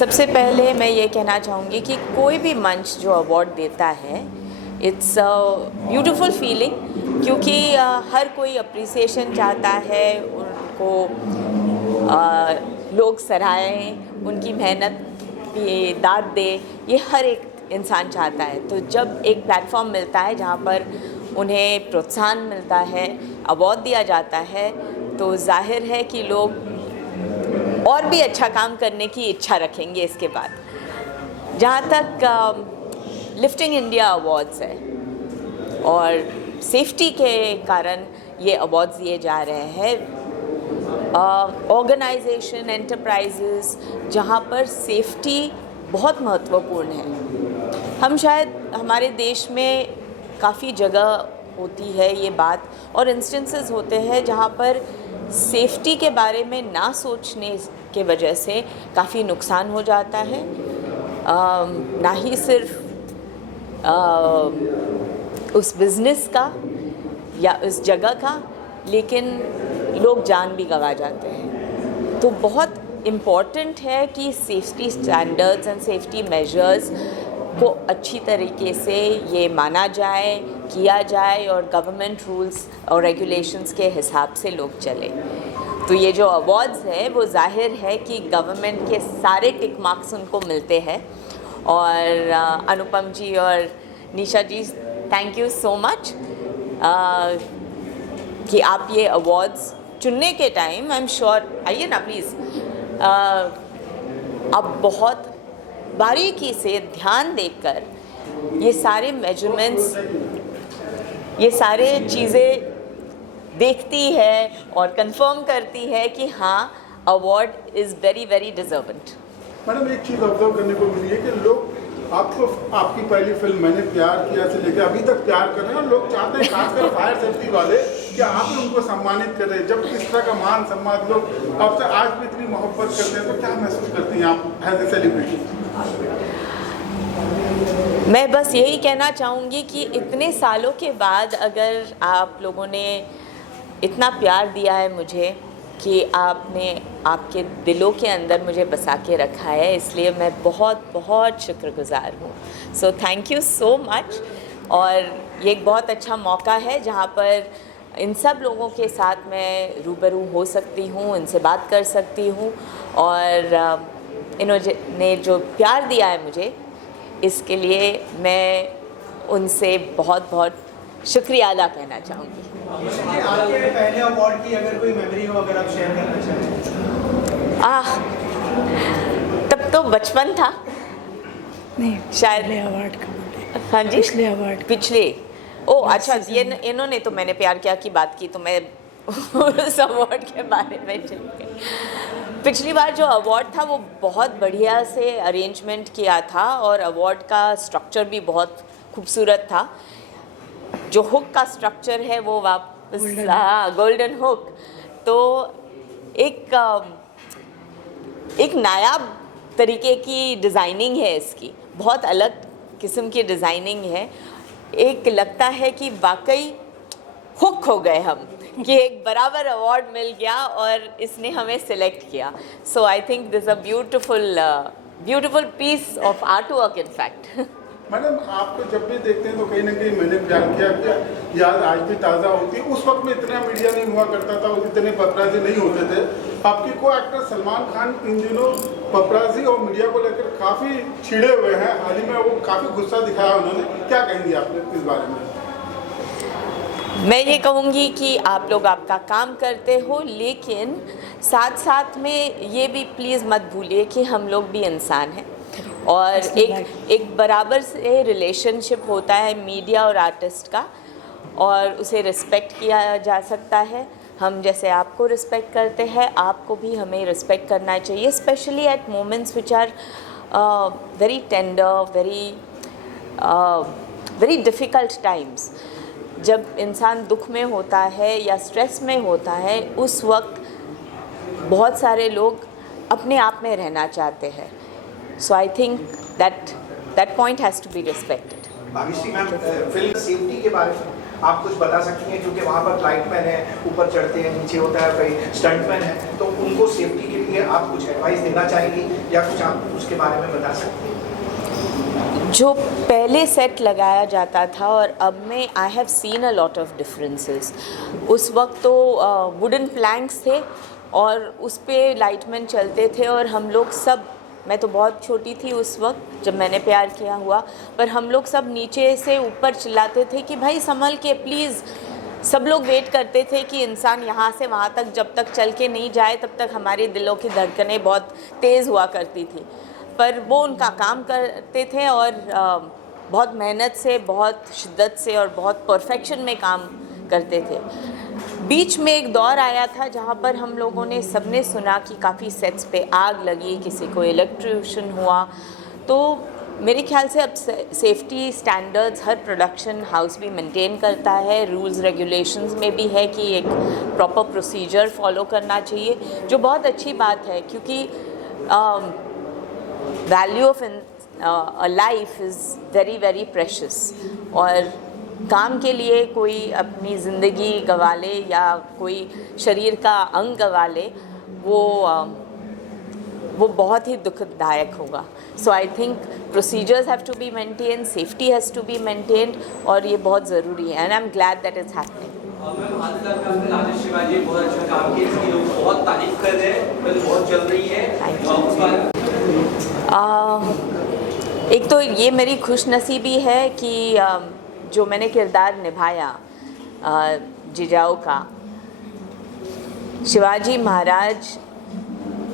सबसे पहले मैं ये कहना चाहूँगी कि कोई भी मंच जो अवार्ड देता है, इट्स अ ब्यूटीफुल फीलिंग, क्योंकि हर कोई अप्रिसिएशन चाहता है, उनको लोग सराहें, उनकी मेहनत की दाद दे, ये हर एक इंसान चाहता है। तो जब एक प्लेटफॉर्म मिलता है जहाँ पर उन्हें प्रोत्साहन मिलता है, अवार्ड दिया जाता है, तो जाहिर है कि लोग और भी अच्छा काम करने की इच्छा रखेंगे इसके बाद। जहाँ तक लिफ्टिंग इंडिया अवार्ड्स है और सेफ्टी के कारण ये अवार्ड्स दिए जा रहे हैं, ऑर्गेनाइजेशन एंटरप्राइजेस जहाँ पर सेफ्टी बहुत महत्वपूर्ण है। हम शायद हमारे देश में काफ़ी जगह होती है ये बात, और इंस्टेंसेस होते हैं जहाँ पर सेफ्टी के बारे में ना सोचने के वजह से काफ़ी नुकसान हो जाता है। ना ही सिर्फ उस बिज़नेस का या उस जगह का, लेकिन लोग जान भी गंवा जाते हैं। तो बहुत इम्पॉर्टेंट है कि safety standards and safety measures को अच्छी तरीके से ये माना जाए, किया जाए, और गवर्नमेंट रूल्स और रेगुलेशंस के हिसाब से लोग चले। तो ये जो अवार्ड्स है वो जाहिर है कि गवर्नमेंट के सारे टिक मार्क्स उनको मिलते हैं। और अनुपम जी और निशा जी, थैंक यू सो मच कि आप ये अवार्ड्स चुनने के टाइम, आई एम श्योर, आइए ना प्लीज़, आप बहुत बारीकी से ध्यान देकर ये सारे मेजरमेंट्स, ये सारे चीज़ें देखती है और कंफर्म करती है कि हाँ, award is very very deserving. Madam, एक चीज़ ऑब्जर्व करने को मिली है कि लोग आपको, आपकी पहली फिल्म मैंने प्यार किया से लेकर अभी तक प्यार कर रहे हैं, और लोग चाहते हैं, खासकर फायर सेफ्टी वाले, कि आप उनको सम्मानित कर रहे हैं। जब इस तरह का मान सम्मान लोग आपसे आज भी इतनी मोहब्बत करते हैं, तो क्या महसूस करती हैं आप एज ए सेलिब्रिटी? मैं बस यही कहना चाहूँगी कि इतने सालों के बाद अगर आप लोगों ने इतना प्यार दिया है मुझे, कि आपने आपके दिलों के अंदर मुझे बसा के रखा है, इसलिए मैं बहुत बहुत शुक्रगुजार हूँ। So thank you so much. और ये एक बहुत अच्छा मौका है जहाँ पर इन सब लोगों के साथ मैं रूबरू हो सकती हूँ, इनसे बात कर सकती हूँ, और इन्होंने जो प्यार दिया है मुझे, इसके लिए मैं उनसे बहुत बहुत शुक्रिया अदा कहना चाहूँगी। आपके पहले अवार्ड की अगर कोई मेमोरी हो, अगर आप शेयर करना चाहें। तब तो बचपन था, नहीं शायद अवार्ड का। हाँ जी, पिछले अवार्ड, पिछले, ओह अच्छा, ये इन्होंने तो मैंने प्यार किया की बात की, तो मैं उस अवार्ड के बारे में चल गई। पिछली बार जो अवार्ड था वो बहुत बढ़िया से अरेंजमेंट किया था, और अवार्ड का स्ट्रक्चर भी बहुत खूबसूरत था। जो हुक का स्ट्रक्चर है वो वापस, गोल्डन हुक, तो एक नायाब तरीके की डिज़ाइनिंग है इसकी, बहुत अलग किस्म की डिज़ाइनिंग है। एक लगता है कि वाकई हुक हो गए हम, कि एक बराबर अवार्ड मिल गया और इसने हमें सिलेक्ट किया। So I think this a beautiful piece of art work in fact. Madam, आपको जब भी देखते हैं तो कहीं ना कहीं मैंने प्यार किया याद आज भी ताज़ा होती है। उस वक्त में इतना मीडिया नहीं हुआ करता था, इतने पपराजी नहीं होते थे। आपके को एक्टर सलमान खान इन दिनों पपराजी और मीडिया को लेकर काफ़ी छिड़े हुए हैं। हाल ही में वो काफ़ी गुस्सा दिखाया उन्होंने, क्या कहेंगी आप इस बारे में? मैं ये कहूँगी कि आप लोग आपका काम करते हो, लेकिन साथ साथ में ये भी प्लीज़ मत भूलिए कि हम लोग भी इंसान हैं, और एक बराबर से रिलेशनशिप होता है मीडिया और आर्टिस्ट का, और उसे रिस्पेक्ट किया जा सकता है। हम जैसे आपको रिस्पेक्ट करते हैं, आपको भी हमें रिस्पेक्ट करना चाहिए, specially at moments which are very tender, very difficult times. जब इंसान दुख में होता है या स्ट्रेस में होता है, उस वक्त बहुत सारे लोग अपने आप में रहना चाहते हैं। So I think that point has to be respected. Bhagyashree ma'am, film safety के बारे में आप कुछ बता सकती हैं, क्योंकि वहाँ पर लाइटमैन है, ऊपर चढ़ते हैं, नीचे होता है, कई स्टंटमैन है, तो उनको सेफ्टी के लिए आप कुछ एडवाइस देना चाहेंगी या कुछ आप उसके बारे में बता सकती हैं? जो पहले सेट लगाया जाता था और अब में I have seen a lot of differences. उस वक्त तो वुडन प्लैंक्स थे और उस पे लाइटमैन चलते थे और हम लोग सब, मैं तो बहुत छोटी थी उस वक्त जब मैंने प्यार किया हुआ, पर हम लोग सब नीचे से ऊपर चिल्लाते थे कि भाई संभल के प्लीज़। सब लोग वेट करते थे कि इंसान यहाँ से वहाँ तक जब तक चल के नहीं जाए तब तक हमारे दिलों की धड़कनें बहुत तेज़ हुआ करती थी। पर वो उनका काम करते थे और बहुत मेहनत से, बहुत शिद्दत से और बहुत परफेक्शन में काम करते थे। बीच में एक दौर आया था जहाँ पर हम लोगों ने सबने सुना कि काफ़ी सेट्स पे आग लगी, किसी को इलेक्ट्रोक्यूशन हुआ। तो मेरे ख्याल से अब सेफ्टी स्टैंडर्ड्स हर प्रोडक्शन हाउस भी मेंटेन करता है, रूल्स रेगुलेशंस में भी है कि एक प्रॉपर प्रोसीजर फॉलो करना चाहिए, जो बहुत अच्छी बात है क्योंकि value of a life is very very precious. और काम के लिए कोई अपनी ज़िंदगी गंवा ले या कोई शरीर का अंग गंवा ले, वो बहुत ही दुखदायक होगा। So I think procedures have to be maintain, safety has to be maintained और ये बहुत ज़रूरी है and I am glad that is happening. Ma'am हाल फिलहाल में आपने राजेश शिवाजी बहुत अच्छा काम किया, इसकी लोग बहुत तारीफ कर रहे हैं, फिल्म बहुत चल रही है। उस बारे एक तो ये मेरी खुशनसीबी है कि जो मैंने किरदार निभाया जिजाऊ का, शिवाजी महाराज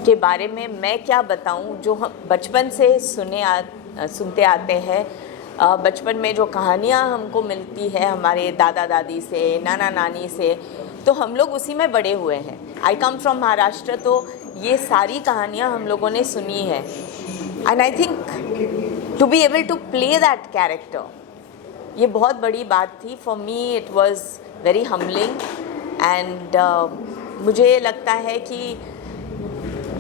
के बारे में मैं क्या बताऊं, जो हम बचपन से सुनते आते हैं। बचपन में जो कहानियाँ हमको मिलती है हमारे दादा दादी से, नाना नानी से, तो हम लोग उसी में बड़े हुए हैं। आई कम फ्रॉम महाराष्ट्र, तो ये सारी कहानियाँ हम लोगों ने सुनी है and I think to be able to play that character, ये बहुत बड़ी बात थी। For me it was very humbling and मुझे लगता है कि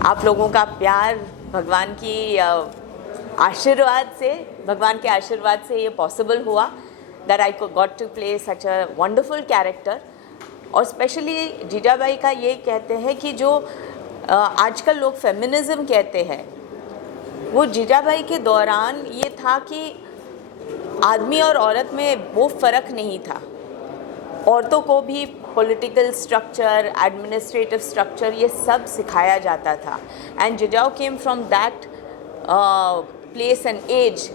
आप लोगों का प्यार भगवान के आशीर्वाद से ये पॉसिबल हुआ that I got to play such a wonderful character. और स्पेशली जीजाबाई का ये कहते हैं कि जो आजकल लोग फेमिनिज़म कहते हैं, वो जीजाबाई के दौरान ये था कि आदमी और औरत में वो फ़र्क नहीं था। औरतों को भी पॉलिटिकल स्ट्रक्चर, एडमिनिस्ट्रेटिव स्ट्रक्चर, ये सब सिखाया जाता था and Jijau came from that place and as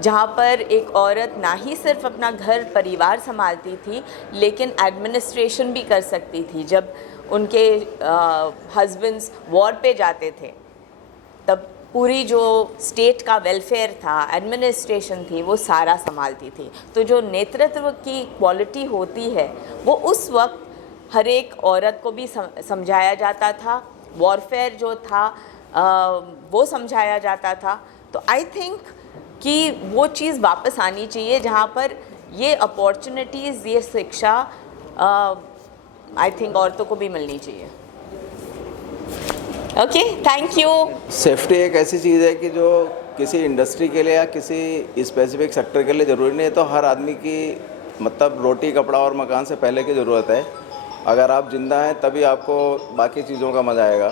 जहाँ पर एक औरत ना ही सिर्फ अपना घर परिवार संभालती थी लेकिन एडमिनिस्ट्रेशन भी कर सकती थी। जब उनके हस्बैंड्स वॉर पे जाते थे तब पूरी जो स्टेट का वेलफेयर था, एडमिनिस्ट्रेशन थी, वो सारा संभालती थी। तो जो नेतृत्व की क्वालिटी होती है वो उस वक्त हर एक औरत को भी समझाया जाता था, वॉरफेयर जो था वो समझाया जाता था। तो आई थिंक कि वो चीज़ वापस आनी चाहिए जहाँ पर ये अपॉर्चुनिटीज़, ये शिक्षा आई थिंक औरतों को भी मिलनी चाहिए। Okay, thank you. सेफ्टी एक ऐसी चीज़ है कि जो किसी इंडस्ट्री के लिए या किसी स्पेसिफिक सेक्टर के लिए ज़रूरी नहीं है, तो हर आदमी की मतलब रोटी, कपड़ा और मकान से पहले की ज़रूरत है। अगर आप जिंदा हैं तभी आपको बाकी चीज़ों का मज़ा आएगा।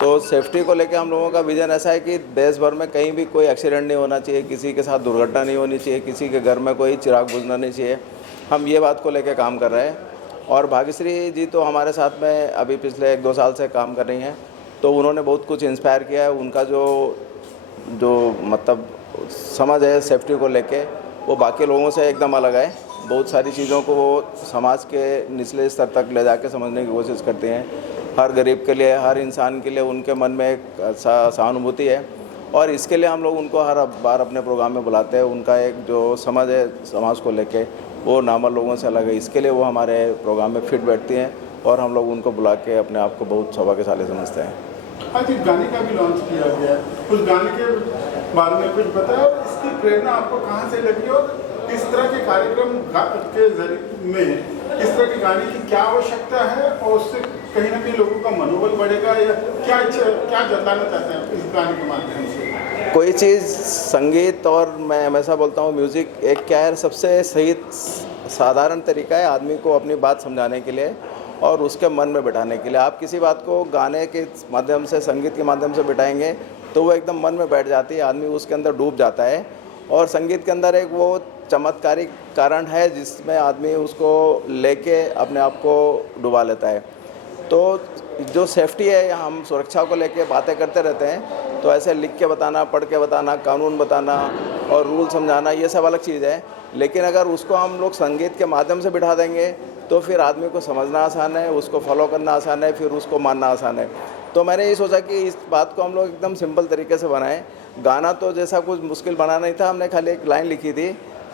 तो सेफ्टी को लेकर हम लोगों का विज़न ऐसा है कि देश भर में कहीं भी कोई एक्सीडेंट नहीं होना चाहिए, किसी के साथ दुर्घटना नहीं होनी चाहिए, किसी के घर में कोई चिराग बुझना नहीं चाहिए। हम ये बात को लेकर काम कर रहे हैं। और भाग्यश्री जी तो हमारे साथ में अभी पिछले 1-2 साल से काम कर रही हैं, तो उन्होंने बहुत कुछ इंस्पायर किया है। उनका जो मतलब समझ है सेफ्टी को लेके, वो बाकी लोगों से एकदम अलग है। बहुत सारी चीज़ों को वो समाज के निचले स्तर तक ले जाके समझने की कोशिश करते हैं। हर गरीब के लिए, हर इंसान के लिए उनके मन में एक सहानुभूति है और इसके लिए हम लोग उनको हर बार अपने प्रोग्राम में बुलाते हैं। उनका एक जो समझ है समाज को लेके, वो नॉर्मल लोगों से अलग है। इसके लिए वो हमारे प्रोग्राम में फिट बैठती हैं और हम लोग उनको बुला के अपने आप को बहुत सौभाग्यशाली समझते हैं। आज एक गाने का भी लॉन्च किया गया है, उस गाने के बारे में कुछ बताया और इसकी प्रेरणा आपको कहाँ से लगी और इस तरह के कार्यक्रम के जरिए में इस तरह के गाने की क्या आवश्यकता है और उससे कहीं ना कहीं लोगों का मनोबल बढ़ेगा या क्या जताना चाहते हैं इस गाने के माध्यम से? कोई चीज़ संगीत और मैं हमेशा बोलता हूँ म्यूज़िक एक क्या है, सबसे साधारण तरीका है आदमी को अपनी बात समझाने के लिए और उसके मन में बिठाने के लिए। आप किसी बात को गाने के माध्यम से, संगीत के माध्यम से बिठाएंगे तो वो एकदम मन में बैठ जाती है, आदमी उसके अंदर डूब जाता है। और संगीत के अंदर एक वो चमत्कारिक कारण है जिसमें आदमी उसको लेके अपने आप को डुबा लेता है। तो जो सेफ्टी है, हम सुरक्षा को लेके बातें करते रहते हैं, तो ऐसे लिख के बताना, पढ़ के बताना, कानून बताना और रूल समझाना, ये सब अलग चीज़ है। लेकिन अगर उसको हम लोग संगीत के माध्यम से बिठा देंगे तो फिर आदमी को समझना आसान है, उसको फॉलो करना आसान है, फिर उसको मानना आसान है। तो मैंने ये सोचा कि इस बात को हम लोग एकदम सिंपल तरीके से बनाएं। गाना तो जैसा कुछ मुश्किल बना नहीं था, हमने खाली एक लाइन लिखी थी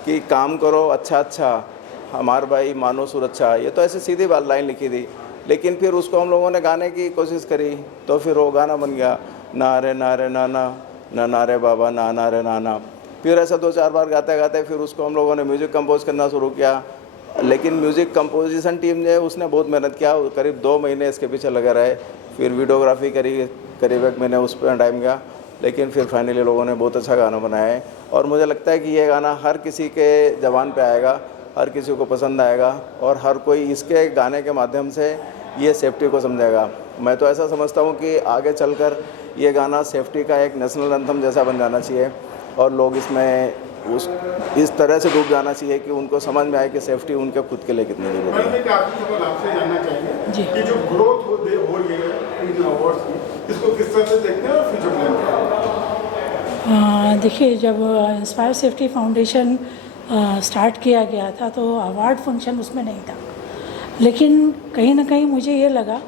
कि काम करो अच्छा अच्छा हमार भाई मानो सुरक्षा, ये तो ऐसे सीधी बात लाइन लिखी थी। लेकिन फिर उसको हम लोगों ने गाने की कोशिश करी तो फिर वो गाना बन गया, ना रे नाना ना नारे बाबा ना नारे नाना। फिर ऐसा 2-4 बार गाते गाते फिर उसको हम लोगों ने म्यूज़िक कंपोज करना शुरू किया। लेकिन म्यूज़िक कंपोजिशन टीम ने उसने बहुत मेहनत किया, करीब 2 महीने इसके पीछे लगे रहे। फिर वीडियोग्राफी करी, करीब 1 महीने उस पर टाइम गया। लेकिन फिर फाइनली लोगों ने बहुत अच्छा गाना बनाया है और मुझे लगता है कि ये गाना हर किसी के ज़बान पे आएगा, हर किसी को पसंद आएगा और हर कोई इसके गाने के माध्यम से ये सेफ्टी को समझेगा। मैं तो ऐसा समझता हूँ कि आगे चलकर ये गाना सेफ्टी का एक नेशनल एंथम जैसा बन जाना चाहिए और लोग इसमें इस तरह से डूब जाना चाहिए कि उनको समझ में आए कि सेफ्टी उनके खुद के लिए कितनी ज़रूरी है। मैं आपसे सवाल आपसे जानना चाहिए जी। कि जो ग्रोथ हो रही है इन अवार्ड्स की, इसको किस तरह से देखते हैं और फ्यूचर प्लान क्या है? देखिए, जब इंस्पायर सेफ्टी फाउंडेशन स्टार्ट किया गया था तो अवार्ड फंक्शन उसमें नहीं था। लेकिन कहीं ना कहीं मुझे ये लगा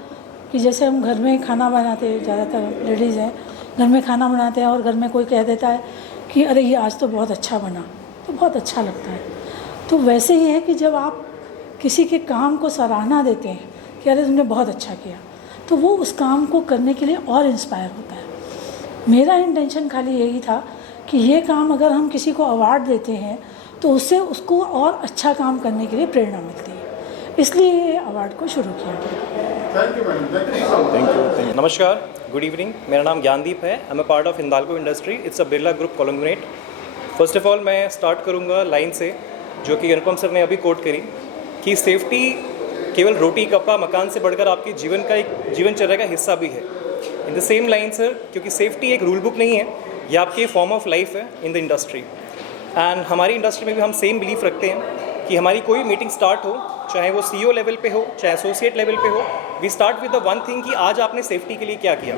कि जैसे हम घर में खाना बनाते हैं, ज़्यादातर लेडीज़ हैं घर में खाना बनाते हैं और घर में कोई कह देता है कि अरे ये आज तो बहुत अच्छा बना, तो बहुत अच्छा लगता है। तो वैसे ही है कि जब आप किसी के काम को सराहना देते हैं कि अरे तुमने बहुत अच्छा किया, तो वो उस काम को करने के लिए और इंस्पायर होता है। मेरा इंटेंशन खाली यही था कि ये काम अगर हम किसी को अवार्ड देते हैं तो उससे उसको और अच्छा काम करने के लिए प्रेरणा मिलती है, इसलिए ये अवार्ड को शुरू किया गया। Thank you madam, thank you. नमस्कार, गुड इवनिंग। मेरा नाम ज्ञानदीप है। I am a part of Hindalco industry. It's a Birla group conglomerate. First of all मैं स्टार्ट करूंगा लाइन से जो कि अनुपम सर ने अभी कोट करी कि सेफ्टी केवल रोटी कपड़ा मकान से बढ़कर आपके जीवन का एक जीवनचर्या का हिस्सा भी है। In the same line sir, क्योंकि सेफ्टी एक रूल बुक नहीं है, ये आपकी फॉर्म ऑफ लाइफ है इन द इंडस्ट्री। एंड हमारी इंडस्ट्री में भी हम सेम बिलीफ रखते हैं कि हमारी कोई मीटिंग स्टार्ट हो, चाहे वो CEO लेवल पे हो, चाहे एसोसिएट लेवल पे हो, we start with the one thing कि आज आपने सेफ्टी के लिए क्या किया,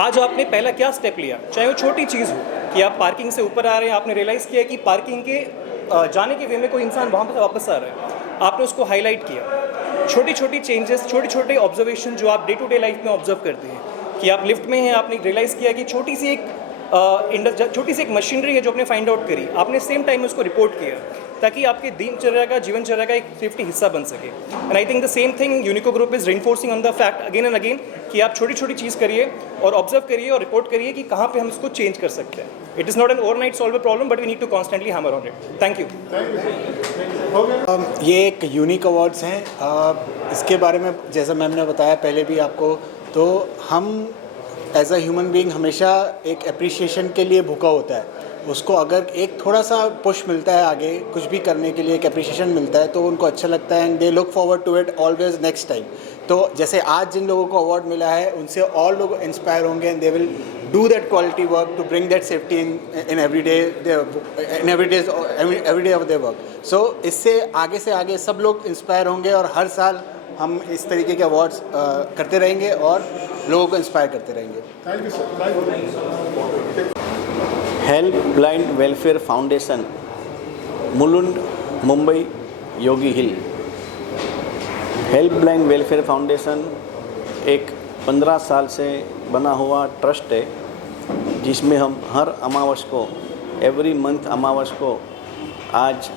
आज आपने पहला क्या स्टेप लिया। चाहे वो छोटी चीज़ हो कि आप पार्किंग से ऊपर आ रहे हैं, आपने रियलाइज़ किया कि पार्किंग के जाने के वे में कोई इंसान वहाँ पर वापस आ रहा है, आपने उसको हाईलाइट किया। छोटी छोटी चेंजेस, छोटे छोटे ऑब्जर्वेशन जो आप डे टू डे लाइफ में ऑब्जर्व करते हैं कि आप लिफ्ट में हैं, आपने रियलाइज़ किया कि छोटी सी एक मशीनरी है जो आपने फाइंड आउट करी, आपने सेम टाइम उसको रिपोर्ट किया ताकि आपके दिनचर्या का जीवनचर्या का एक सेफ्टी हिस्सा बन सके। And I think the same thing Unico group is reinforcing on the fact again and again कि आप छोटी छोटी चीज़ करिए और ऑब्जर्व करिए और रिपोर्ट करिए कि कहाँ पे हम इसको चेंज कर सकते हैं। It is not an overnight solve problem but we need to constantly hammer on it. Thank you. ये एक यूनिक अवार्ड्स हैं। इसके बारे में जैसा मैम ने बताया पहले भी आपको, तो हम एज अ ह्यूमन बीइंग हमेशा एक अप्रिशिएशन के लिए भूखा होता है। उसको अगर एक थोड़ा सा पुश मिलता है आगे कुछ भी करने के लिए, एक अप्रिशिएशन मिलता है तो उनको अच्छा लगता है and they look forward to it always next time. तो जैसे आज जिन लोगों को अवार्ड मिला है उनसे और लोग इंस्पायर होंगे and they will do that quality work to bring that safety in every day of their work. So इससे से आगे सब लोग इंस्पायर होंगे और हर साल हम इस तरीके के अवार्ड्स करते रहेंगे और लोगों को इंस्पायर करते रहेंगे। Thank you sir. Help blind welfare foundation, Mulund, Mumbai, Yogi hill. Help blind welfare foundation एक 15 साल से बना हुआ ट्रस्ट है जिसमें हम हर अमावस को, एवरी मंथ अमावस को आज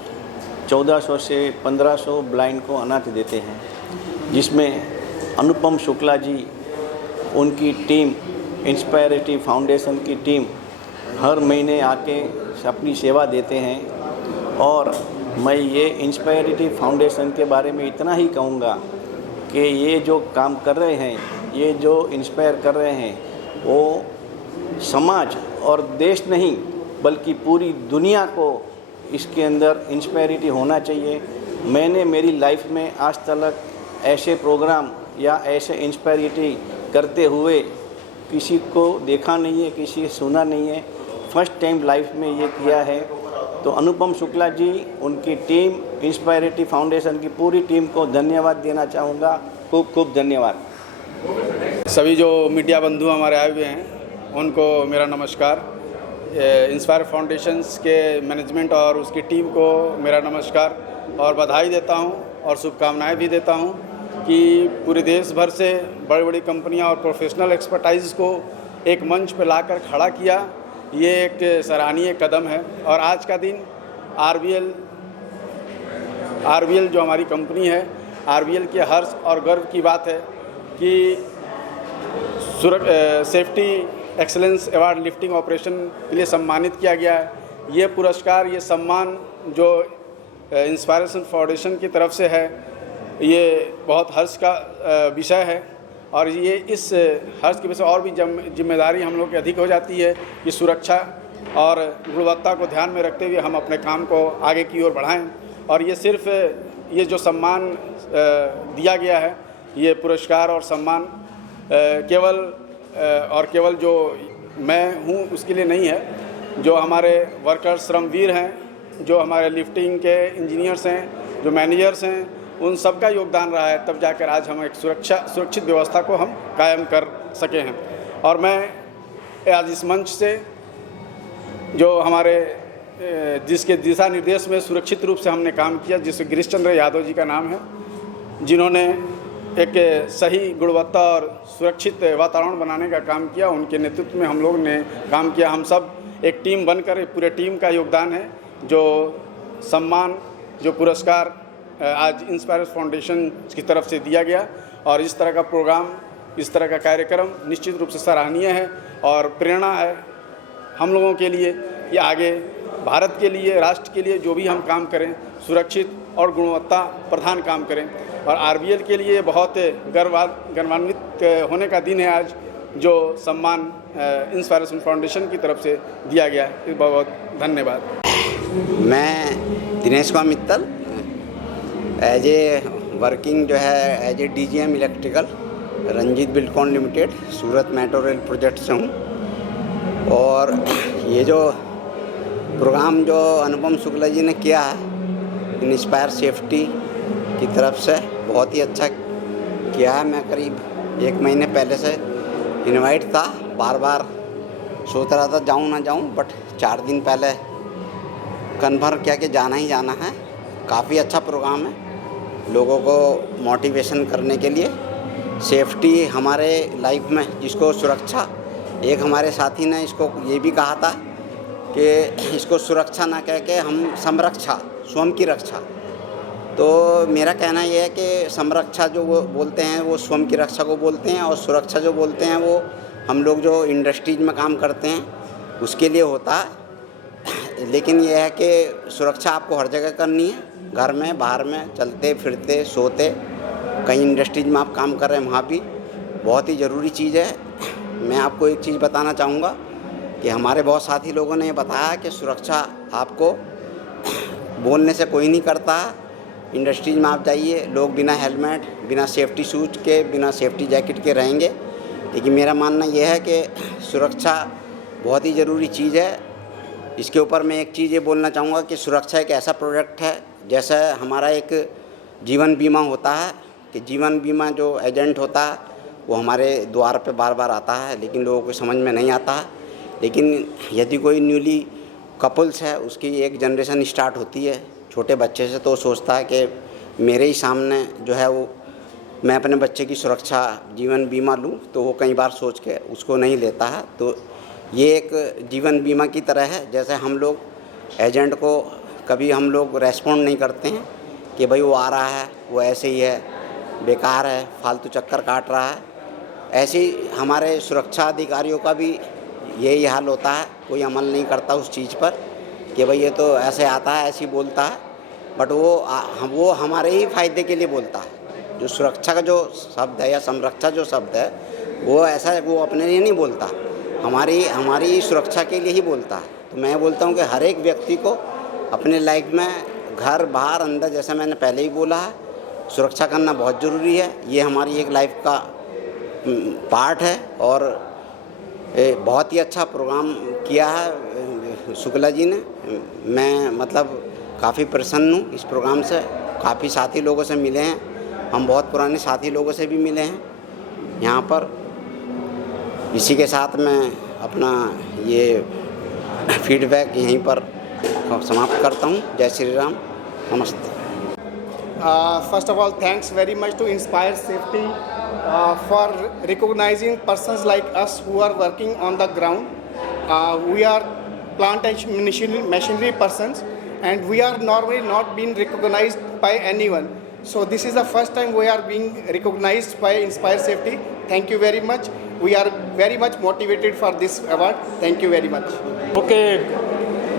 1400 से 1500 ब्लाइंड को अनाथ देते हैं, जिसमें अनुपम शुक्ला जी, उनकी टीम, इंस्पायरिटी फाउंडेशन की टीम हर महीने आके अपनी सेवा देते हैं। और मैं ये इंस्पायरिटी फाउंडेशन के बारे में इतना ही कहूँगा कि ये जो काम कर रहे हैं, ये जो इंस्पायर कर रहे हैं, वो समाज और देश नहीं बल्कि पूरी दुनिया को इसके अंदर इंस्पायरिटी होना चाहिए। मैंने मेरी लाइफ में आज तक ऐसे प्रोग्राम या ऐसे इंस्पायरिटी करते हुए किसी को देखा नहीं है, किसी से सुना नहीं है। फर्स्ट टाइम लाइफ में ये किया है। तो अनुपम शुक्ला जी, उनकी टीम, इंस्पायरिटी फाउंडेशन की पूरी टीम को धन्यवाद देना चाहूँगा। खूब खूब धन्यवाद। सभी जो मीडिया बंधु हमारे आए हुए हैं उनको मेरा नमस्कार। इंस्पायर फाउंडेशंस के मैनेजमेंट और उसकी टीम को मेरा नमस्कार और बधाई देता हूं और शुभकामनाएं भी देता हूं कि पूरे देश भर से बड़ी बड़ी कंपनियां और प्रोफेशनल एक्सपर्टाइज को एक मंच पर लाकर खड़ा किया। ये एक सराहनीय कदम है। और आज का दिन आरबीएल जो हमारी कंपनी है, आरबीएल के हर्ष और गर्व की बात है कि safety excellence award lifting operation के लिए सम्मानित किया गया है। ये पुरस्कार, ये सम्मान जो इंस्पायरेशन फाउंडेशन की तरफ से है, ये बहुत हर्ष का विषय है। और ये इस हर्ष की वजह से और भी जिम्मेदारी हम लोग की अधिक हो जाती है कि सुरक्षा और गुणवत्ता को ध्यान में रखते हुए हम अपने काम को आगे की ओर बढ़ाएं। और ये सिर्फ ये जो सम्मान दिया गया है, ये पुरस्कार और सम्मान केवल जो मैं हूँ उसके लिए नहीं है। जो हमारे वर्कर्स, श्रमवीर हैं, जो हमारे लिफ्टिंग के इंजीनियर्स हैं, जो मैनेजर्स हैं, उन सब का योगदान रहा है, तब जाकर आज हम एक सुरक्षित व्यवस्था को हम कायम कर सके हैं। और मैं आज इस मंच से जो हमारे जिसके दिशा निर्देश में सुरक्षित रूप से हमने काम किया, जिससे गिरीश चंद्र यादव जी का नाम है, जिन्होंने एक सही गुणवत्ता और सुरक्षित वातावरण बनाने का काम किया, उनके नेतृत्व में हम लोग ने काम किया। हम सब एक टीम बनकर, पूरे टीम का योगदान है। जो सम्मान, जो पुरस्कार आज इंस्पायर फाउंडेशन की तरफ से दिया गया, और इस तरह का प्रोग्राम, इस तरह का कार्यक्रम निश्चित रूप से सराहनीय है और प्रेरणा है हम लोगों के लिए कि आगे भारत के लिए, राष्ट्र के लिए जो भी हम काम करें, सुरक्षित और गुणवत्ता प्रधान काम करें। और आरबीएल के लिए बहुत गौरवान्वित होने का दिन है आज, जो सम्मान इंस्पायरेशन फाउंडेशन की तरफ से दिया गया है। बहुत बहुत धन्यवाद। मैं Dinesh Kumar Mittal as a working जो है as a DGM electrical Ranjit Buildcon limited Surat metro rail project से हूँ। और ये जो प्रोग्राम जो अनुपम शुक्ला जी ने किया है इंस्पायर सेफ्टी की तरफ से, बहुत ही अच्छा किया है। मैं करीब 1 महीने पहले से इनवाइट था, बार बार सोच रहा था जाऊं ना जाऊं, बट 4 दिन पहले कन्फर्म किया कि जाना ही जाना है। काफ़ी अच्छा प्रोग्राम है लोगों को मोटिवेशन करने के लिए। सेफ्टी हमारे लाइफ में, जिसको सुरक्षा, एक हमारे साथी ने इसको ये भी कहा था कि इसको सुरक्षा ना कह के हम संरक्षा, स्वयं की रक्षा। तो मेरा कहना ये है कि संरक्षा जो वो बोलते हैं वो स्वयं की रक्षा को बोलते हैं, और सुरक्षा जो बोलते हैं वो हम लोग जो इंडस्ट्रीज में काम करते हैं उसके लिए होता है। लेकिन यह है कि सुरक्षा आपको हर जगह करनी है, घर में, बाहर में, चलते फिरते, सोते, कहीं इंडस्ट्रीज में आप काम कर रहे हैं वहाँ भी बहुत ही ज़रूरी चीज़ है। मैं आपको एक चीज़ बताना चाहूँगा कि हमारे बहुत साथी लोगों ने बताया कि सुरक्षा आपको बोलने से कोई नहीं करता। इंडस्ट्रीज में आप जाइए, लोग बिना हेलमेट, बिना सेफ्टी शूज के, बिना सेफ्टी जैकेट के रहेंगे। लेकिन मेरा मानना यह है कि सुरक्षा बहुत ही ज़रूरी चीज़ है। इसके ऊपर मैं एक चीज़ ये बोलना चाहूँगा कि सुरक्षा एक ऐसा प्रोडक्ट है, जैसा हमारा एक जीवन बीमा होता है कि जीवन बीमा जो एजेंट होता है वो हमारे द्वार पे बार बार आता है, लेकिन लोगों को समझ में नहीं आता है। लेकिन यदि कोई न्यूली कपल्स है, उसकी एक जनरेशन स्टार्ट होती है छोटे बच्चे से, तो सोचता है कि मेरे ही सामने जो है वो मैं अपने बच्चे की सुरक्षा जीवन बीमा लूँ, तो वो कई बार सोच के उसको नहीं लेता है। तो ये एक जीवन बीमा की तरह है। जैसे हम लोग एजेंट को कभी हम लोग रेस्पॉन्ड नहीं करते हैं कि भाई वो आ रहा है, वो ऐसे ही है, बेकार है, फालतू चक्कर काट रहा है, ऐसे ही हमारे सुरक्षा अधिकारियों का भी यही हाल होता है। कोई अमल नहीं करता उस चीज़ पर कि भाई ये तो ऐसे आता है, ऐसे ही बोलता है, बट वो हमारे ही फ़ायदे के लिए बोलता है। जो सुरक्षा का जो शब्द है या संरक्षा जो शब्द है वो ऐसा है, वो अपने लिए नहीं बोलता, हमारी सुरक्षा के लिए ही बोलता है। तो मैं बोलता हूँ कि हर एक व्यक्ति को अपने लाइफ में घर बाहर अंदर, जैसे मैंने पहले ही बोला है, सुरक्षा करना बहुत ज़रूरी है। ये हमारी एक लाइफ का पार्ट है और बहुत ही अच्छा प्रोग्राम किया है शुक्ला जी ने। मैं मतलब काफ़ी प्रसन्न हूँ इस प्रोग्राम से। काफ़ी साथी लोगों से मिले हैं, हम बहुत पुराने साथी लोगों से भी मिले हैं यहाँ पर। इसी के साथ मैं अपना ये फीडबैक यहीं पर समाप्त करता हूँ। जय श्री राम, नमस्ते। First of all, thanks very much to Inspire Safety for recognizing persons like us who are working on the ground. We are plant and machinery persons, and we are normally not being recognized by anyone. So this is the first time we are being recognized by Inspire Safety. Thank you very much. We are very much motivated for this award. Thank you very much. Okay,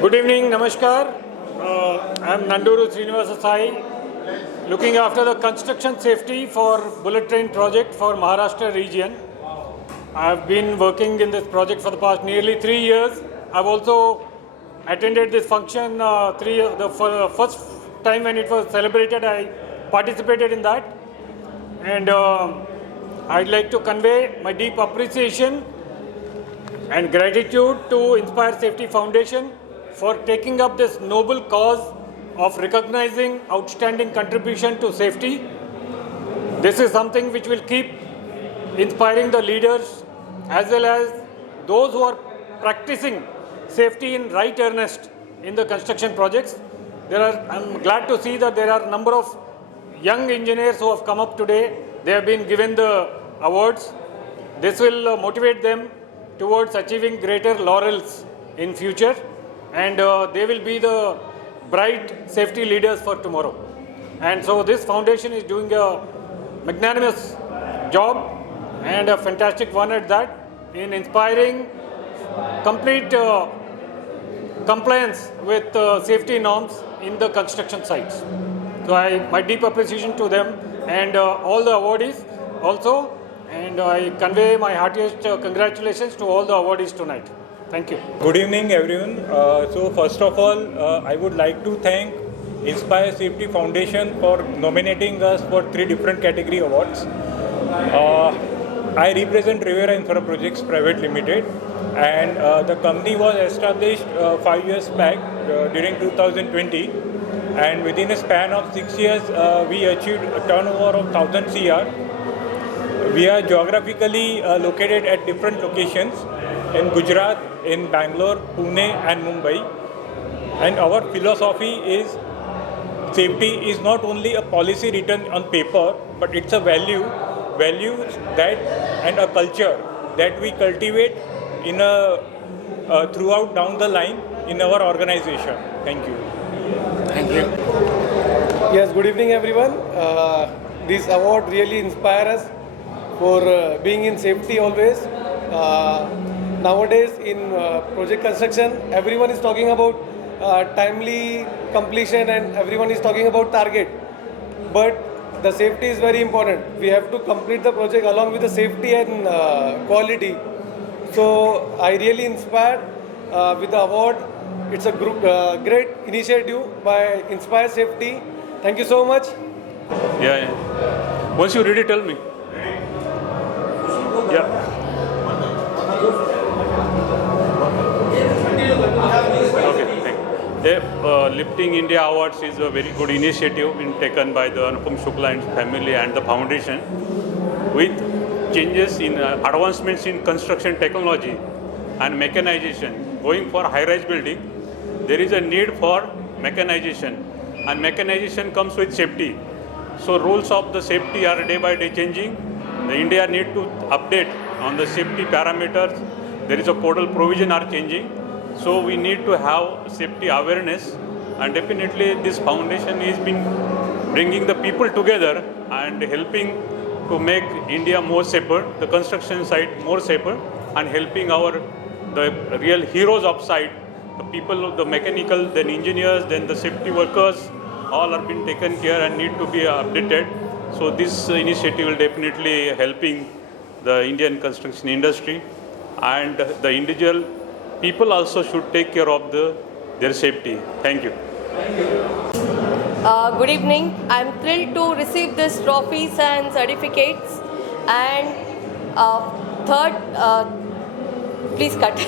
good evening, namaskar. I am Nanduru Srinivasa Sai, looking after the construction safety for bullet train project for Maharashtra region. I have been working in this project for the past nearly 3 years. I have also attended this function for the first time when it was celebrated. I participated in that, and I'd like to convey my deep appreciation and gratitude to Inspire Safety Foundation for taking up this noble cause of recognizing outstanding contribution to safety. This is something which will keep inspiring the leaders as well as those who are practicing safety in right earnest in the construction projects. I'm glad to see that there are a number of young engineers who have come up today. They have been given the awards. This will motivate them towards achieving greater laurels in future, and they will be the bright safety leaders for tomorrow. And so this foundation is doing a magnanimous job and a fantastic one at that, in inspiring complete compliance with safety norms in the construction sites. So my deep appreciation to them and all the awardees also, and I convey my heartiest congratulations to all the awardees tonight. Thank you. Good evening, everyone. So first of all, I would like to thank Inspire Safety Foundation for nominating us for 3 different category awards. I represent Rivera Infra Projects Private Limited, and the company was established 5 years back during 2020, and within a span of 6 years, we achieved a turnover of 1000 CR. We are geographically located at different locations in Gujarat, in Bangalore, Pune and Mumbai. And our philosophy is safety is not only a policy written on paper, but it's a value that and a culture that we cultivate in a throughout down the line in our organization. Thank you. Thank you. Yes, good evening everyone. This award really inspires us for being in safety always. Nowadays in project construction, everyone is talking about timely completion and everyone is talking about target. But the safety is very important. We have to complete the project along with the safety and quality. So I really inspired with the award. It's a great initiative by Inspire Safety. Thank you so much. Yeah. Once you read it, tell me. Yeah. Okay, thank you. Lifting India Awards is a very good initiative taken by the Anupam Shukla and family and the foundation. With changes in advancements in construction technology and mechanization, going for high-rise building, there is a need for mechanization, and mechanization comes with safety. So rules of the safety are day by day changing. The India need to update on the safety parameters. There is a codal provision are changing. So we need to have safety awareness, and definitely this foundation is been bringing the people together and helping to make India more safer, the construction site more safer, and helping the real heroes of site, the people, the mechanical, then engineers, then the safety workers, all are being taken care and need to be updated. So this initiative will definitely helping the Indian construction industry, and the individual people also should take care of their safety. Thank you. Good evening. I'm thrilled to receive this trophies and certificates. And third, please cut.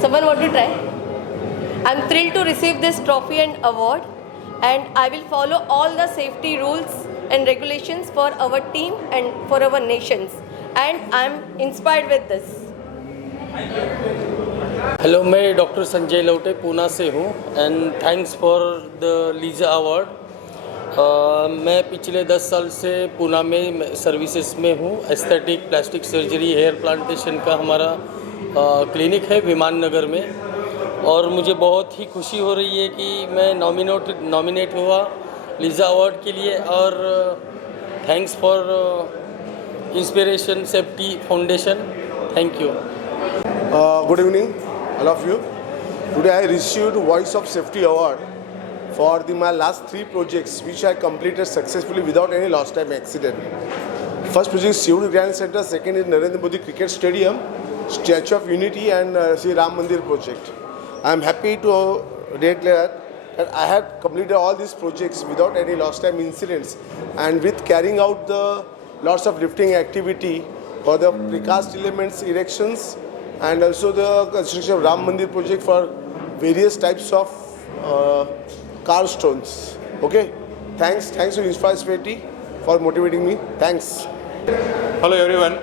Someone want to try? I'm thrilled to receive this trophy and award, and I will follow all the safety rules and regulations for our team and for our nations. And I'm inspired with this. Hello, मैं doctor Sanjay लौटे पूना से हूँ and thanks for the Lisa award. मैं पिछले 10 साल से पूना में services में हूँ। Aesthetic, plastic surgery, hair plantation का हमारा क्लिनिक है विमान नगर में, और मुझे बहुत ही खुशी हो रही है कि मैं नॉमिनेट हुआ लीजा अवार्ड के लिए। और thanks for inspiration safety foundation. Thank you. Good evening, all of you. Today I received Voice of Safety Award for my last 3 projects which I completed successfully without any lost time accident. First project is Seoul Grand Center, second is Narendra Modi Cricket Stadium, Statue of Unity and Sri Ram Mandir project. I am happy to declare that I have completed all these projects without any lost time incidents, and with carrying out the lots of lifting activity for the precast elements erections and also the construction of Ram Mandir project for various types of car stones. Okay, thanks to Inspire Safety for motivating me. Thanks. Hello everyone,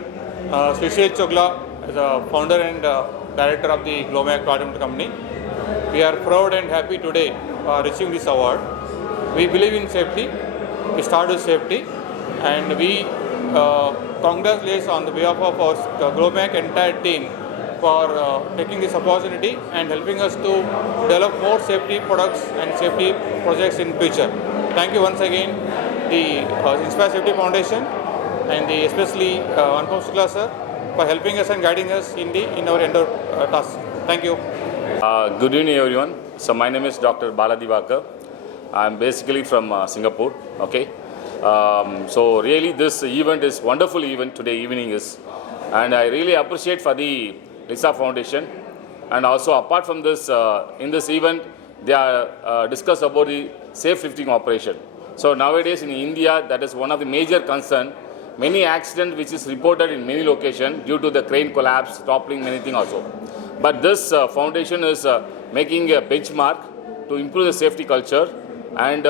Sushil Chogla is the founder and director of the Glomac Product Company. We are proud and happy today receiving this award. We believe in safety, we start with safety, and we congratulate on the behalf of our Glomac entire team for taking this opportunity and helping us to develop more safety products and safety projects in future. Thank you once again, the Inspire Safety Foundation and especially Anupam Shukla sir for helping us and guiding us in our endeavor task. Thank you. Good evening everyone. So my name is Dr. Bala Divakar. I'm basically from Singapore. Okay. So really this event is wonderful event today evening is, and I really appreciate for the Lisa Foundation, and also apart from this in this event they are discussed about the safe lifting operation. So nowadays in India that is one of the major concern. Many accidents which is reported in many locations due to the crane collapse, toppling, many things also. But this foundation is making a benchmark to improve the safety culture, and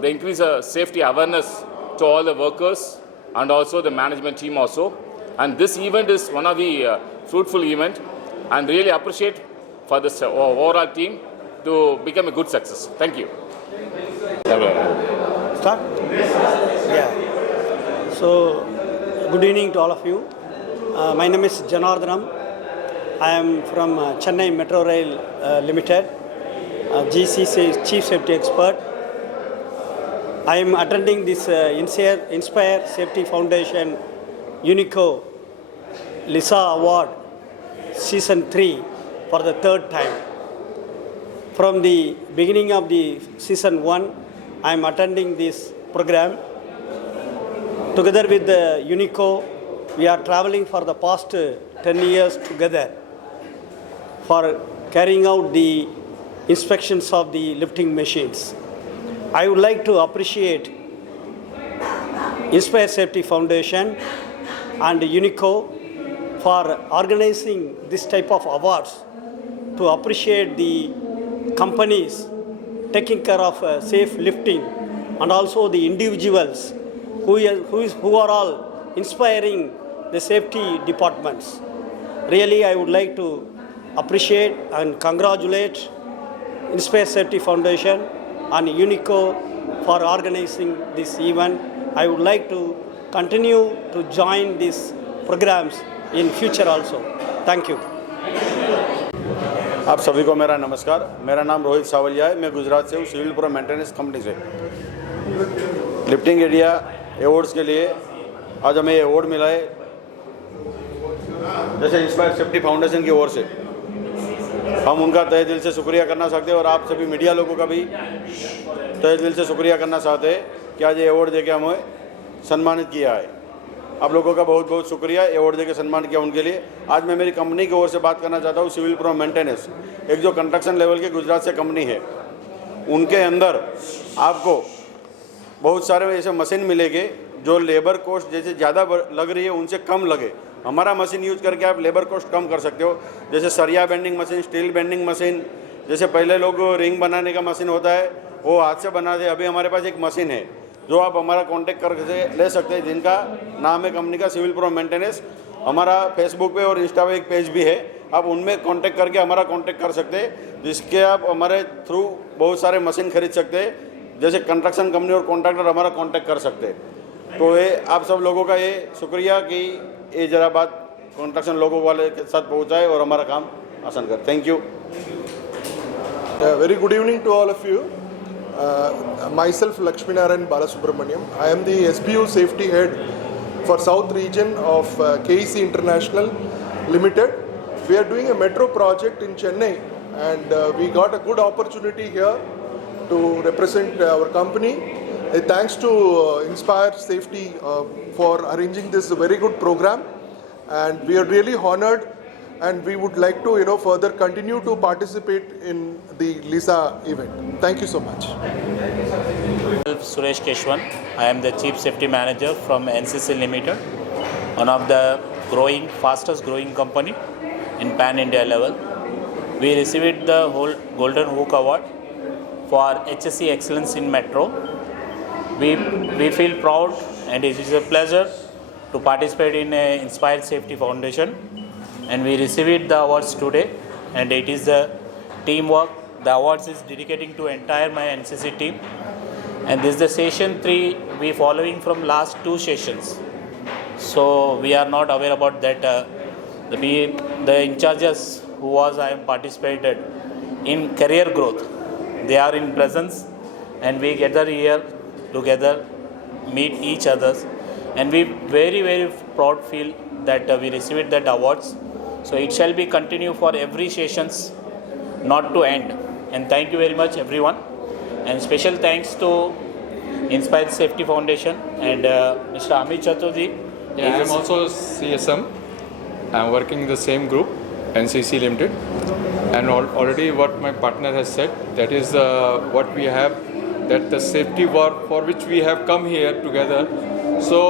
they increase safety awareness to all the workers and also the management team also. And this event is one of the fruitful event, and really appreciate for this overall team to become a good success. Thank you. Start? Yeah. So, good evening to all of you. My name is Janardhanam. I am from Chennai Metro Rail Limited, GCC Chief Safety Expert. I am attending this Inspire Safety Foundation UNICO Lisa Award Season 3 for the 3rd time. From the beginning of the Season 1, I am attending this program. Together with the UNICO, we are traveling for the past 10 years together for carrying out the inspections of the lifting machines. I would like to appreciate Inspire Safety Foundation and UNICO for organizing this type of awards to appreciate the companies taking care of safe lifting, and also the individuals who are all inspiring the safety departments. Really, I would like to appreciate and congratulate Inspire Safety Foundation and UNICO for organizing this event. I would like to continue to join these programs in future also. Thank you. आप सभी को मेरा नमस्कार। मेरा नाम रोहित सावलिया है। मैं गुजरात से हूँ, सिविल प्रो मेंटेनेंस कंपनी से। लिफ्टिंग एरिया अवार्ड्स के लिए आज हमें ये अवार्ड मिला है, जैसे इंस्पायर सेफ्टी फाउंडेशन की ओर से। हम उनका तहे दिल से शुक्रिया करना चाहते हैं, और आप सभी मीडिया लोगों का भी तहे दिल से शुक्रिया करना चाहते हैं कि आज ये अवार्ड देके हमें सम्मानित किया है। आप लोगों का बहुत बहुत शुक्रिया अवार्ड देकर सम्मान किया उनके लिए। आज मैं मेरी कंपनी की ओर से बात करना चाहता हूँ। सिविल प्रो मेंटेनेंस एक जो कंस्ट्रक्शन लेवल की गुजरात से कंपनी है, उनके अंदर आपको बहुत सारे ऐसे मशीन मिलेंगे जो लेबर कॉस्ट जैसे ज़्यादा लग रही है उनसे कम लगे। हमारा मशीन यूज करके आप लेबर कॉस्ट कम कर सकते हो, जैसे सरिया bending machine, steel bending machine. जैसे पहले लोग रिंग बनाने का मशीन होता है वो हाथ से बनाते, अभी हमारे पास एक मशीन है जो आप हमारा कांटेक्ट करके ले सकते हैं, जिनका नाम है कंपनी का सिविल प्रो मेंटेनेंस। हमारा फेसबुक पे और इंस्टा पे एक पेज भी है, आप उनमें कांटेक्ट करके हमारा कांटेक्ट कर सकते हैं, जिसके आप हमारे थ्रू बहुत सारे मशीन खरीद सकते हैं। जैसे कंस्ट्रक्शन कंपनी और कॉन्ट्रैक्टर हमारा कांटेक्ट कर सकते हैं। तो ये आप सब लोगों का ये शुक्रिया कि ये जरा बात कंस्ट्रक्शन लोगों वाले के साथ पहुँचाए और हमारा काम आसान कर। Thank you. Very good evening to all of you. Myself Lakshminarayan Balasubramaniam. I am the SBU Safety Head for South Region of KEC International Limited. We are doing a metro project in Chennai, and we got a good opportunity here to represent our company. Thanks to Inspire Safety for arranging this very good program, and we are really honored. And we would like to, further continue to participate in the LISA event. Thank you so much. Suresh Keshwan. I am the Chief Safety Manager from NCC Limited, one of the fastest growing company in pan-India level. We received the whole Golden Hook Award for HSE Excellence in Metro. We feel proud and it is a pleasure to participate in Inspire Safety Foundation. And we received the awards today, and it is the teamwork. The awards is dedicating to entire my NCC team, and this is the session 3 we following from last 2 sessions. So we are not aware about that. The in charges who I am participated in career growth, they are in presence, and we gather here together, meet each others, and we very proud feel that we received that awards. So it shall be continue for every sessions, not to end. And thank you very much everyone. And special thanks to Inspire Safety Foundation and Mr. Amit Chaturji. Yeah, I am also CSM. I am working in the same group, NCC Limited. And already what my partner has said, that is what we have, that the safety work for which we have come here together. So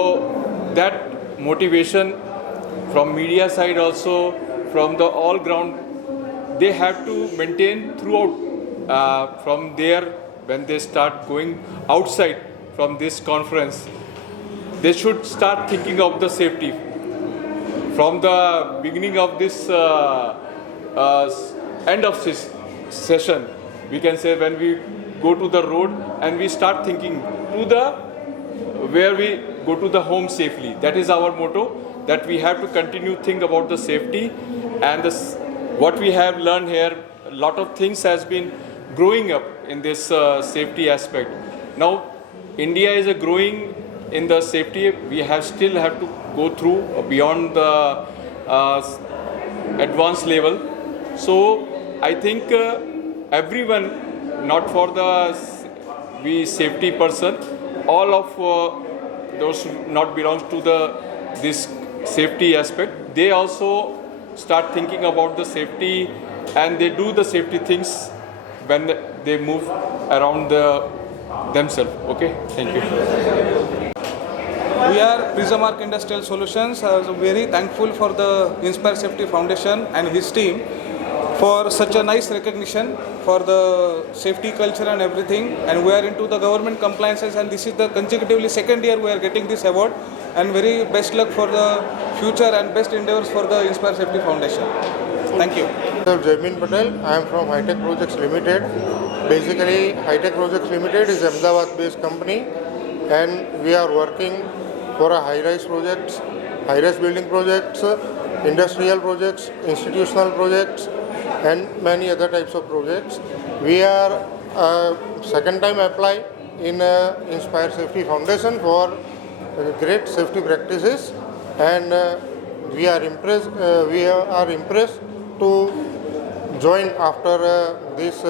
that motivation from media side also, from the all ground, they have to maintain throughout. From there, when they start going outside from this conference, they should start thinking of the safety. From the beginning of this end of this session, we can say when we go to the road and we start thinking to the where we go to the home safely. That is our motto, that we have to continue think about the safety. And what we have learned here, a lot of things has been growing up in this safety aspect. Now India is growing in the safety. We still have to go through beyond the advanced level. So I think everyone, not for the safety person, all of those not belongs to this safety aspect, they also start thinking about the safety, and they do the safety things when they move around themselves. Okay, thank you. We are Prismark Industrial Solutions. Very thankful for the Inspire Safety Foundation and his team for such a nice recognition for the safety culture and everything. And we are into the government compliances, and this is the consecutively second year we are getting this award. And very best luck for the future and best endeavors for the Inspire Safety Foundation. Thank you. I'm Jaimin Patel. I am from Hitech Projects Limited. Basically, Hitech Projects Limited is an Ahmedabad-based company, and we are working for a high-rise projects, high-rise building projects, industrial projects, institutional projects, and many other types of projects. We are second time apply in Inspire Safety Foundation for great safety practices, and we are impressed to join after this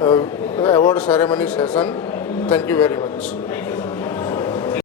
award ceremony session. Thank you very much.